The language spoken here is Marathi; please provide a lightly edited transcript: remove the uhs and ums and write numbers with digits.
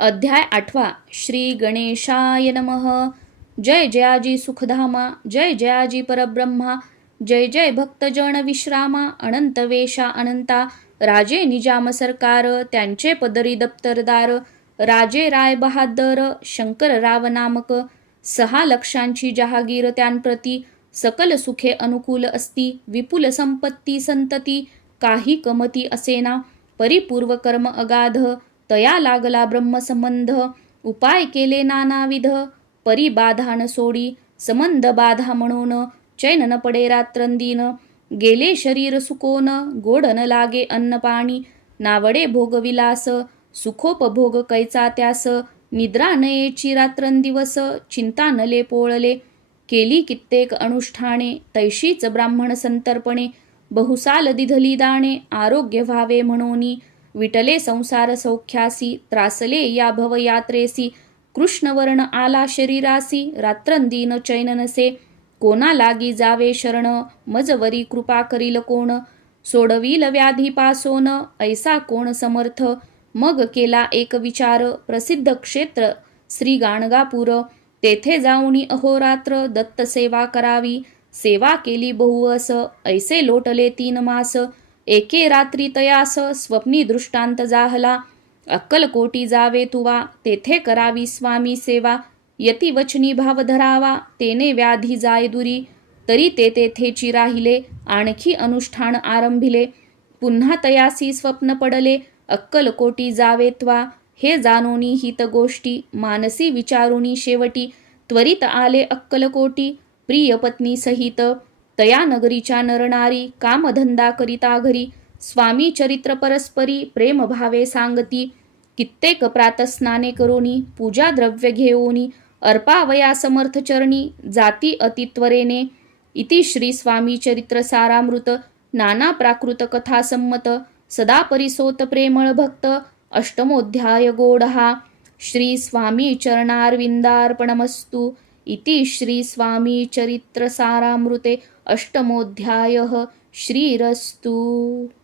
अध्याय 8 श्री गणेशाय नमः। जय जयाजी सुखधामा, जय जयाजी परब्रह्मा, जय जय भक्तजन विश्रामा, अनंत वेशा अनंता, राजे निजाम सरकार, त्यांचे पदरी दप्तरदार, राजे राय बहादर, शंकर राव नामक, 6 लक्षांची जहागीर त्यांप्रती, सकल सुखे अनुकूल असती, विपुल संपत्ती संतती, काही कमती असेना, परिपूर्व कर्म अगाध, तया लागला ब्रह्मसंबंध, उपाय केले नानाविध, परिबाधा न सोडी, संबंध बाधा म्हणून, चैन न पडे रात्रंदीन, गेले शरीर सुकोन, गोड न लागे अन्न पाणी, नावडे भोगविलास, सुखोपभोग कैचा त्यास, निद्रा नयेची रात्रंदिवस, चिंता नले पोळले, केली कित्येक अनुष्ठाने, तैशीच ब्राह्मण संतर्पणे, बहुसाल दिधली दाणे, आरोग्य व्हावे म्हणोनी, विटले संसार सौख्यासी, त्रासले या भवयात्रेसी, कृष्णवर्ण आला शरीरासी, रात्रंदीन चैन नसे, कोणा लागी जावे शरण, मजवरी कृपा करील कोण, सोडविल व्याधी पासोन, ऐसा कोण समर्थ, मग केला एक विचार, प्रसिद्ध क्षेत्र श्री गाणगापूर, तेथे जाऊनी अहोरात्र दत्त सेवा करावी, सेवा केली बहुअस, ऐसे लोटले 3 मास, एके रात्री तयास, स्वप्नी दृष्टांत जाहला, अक्कलकोटी जावे तुवा, तेथे करावी स्वामी सेवा, यती वचनी भाव धरावा, तेने व्याधी जाय दुरी, तरी ते तेथेची राहिले, आणखी अनुष्ठान आरंभिले, पुन्हा तयासी स्वप्न पडले, अक्कलकोटी जावे त्वा, हे जाणोनी हित गोष्टी, मानसी विचारुनी शेवटी, त्वरित आले अक्कलकोटी, प्रिय पत्नी सहित, तया नगरीच्या नरनारी, कामधंदा करिता घरी, स्वामी चरित्र परस्परी, प्रेम भावे सांगती, कित्येक प्रातस्नाने करोनी, पूजा द्रव्य घेऊनी, अर्पावया समर्थ चरणी, जाती अतित्वरेने, इति श्री स्वामी चरित्र सारामृत, नाना प्राकृत कथा संमत, सदा परिसोत प्रेमळ भक्त, अष्टमोध्याय गोडहा, श्री स्वामी चरणारविंदार्पणमस्तु। इति श्री स्वामी चरित्र सारामृते अष्टमोध्यायः। श्रीरस्तु।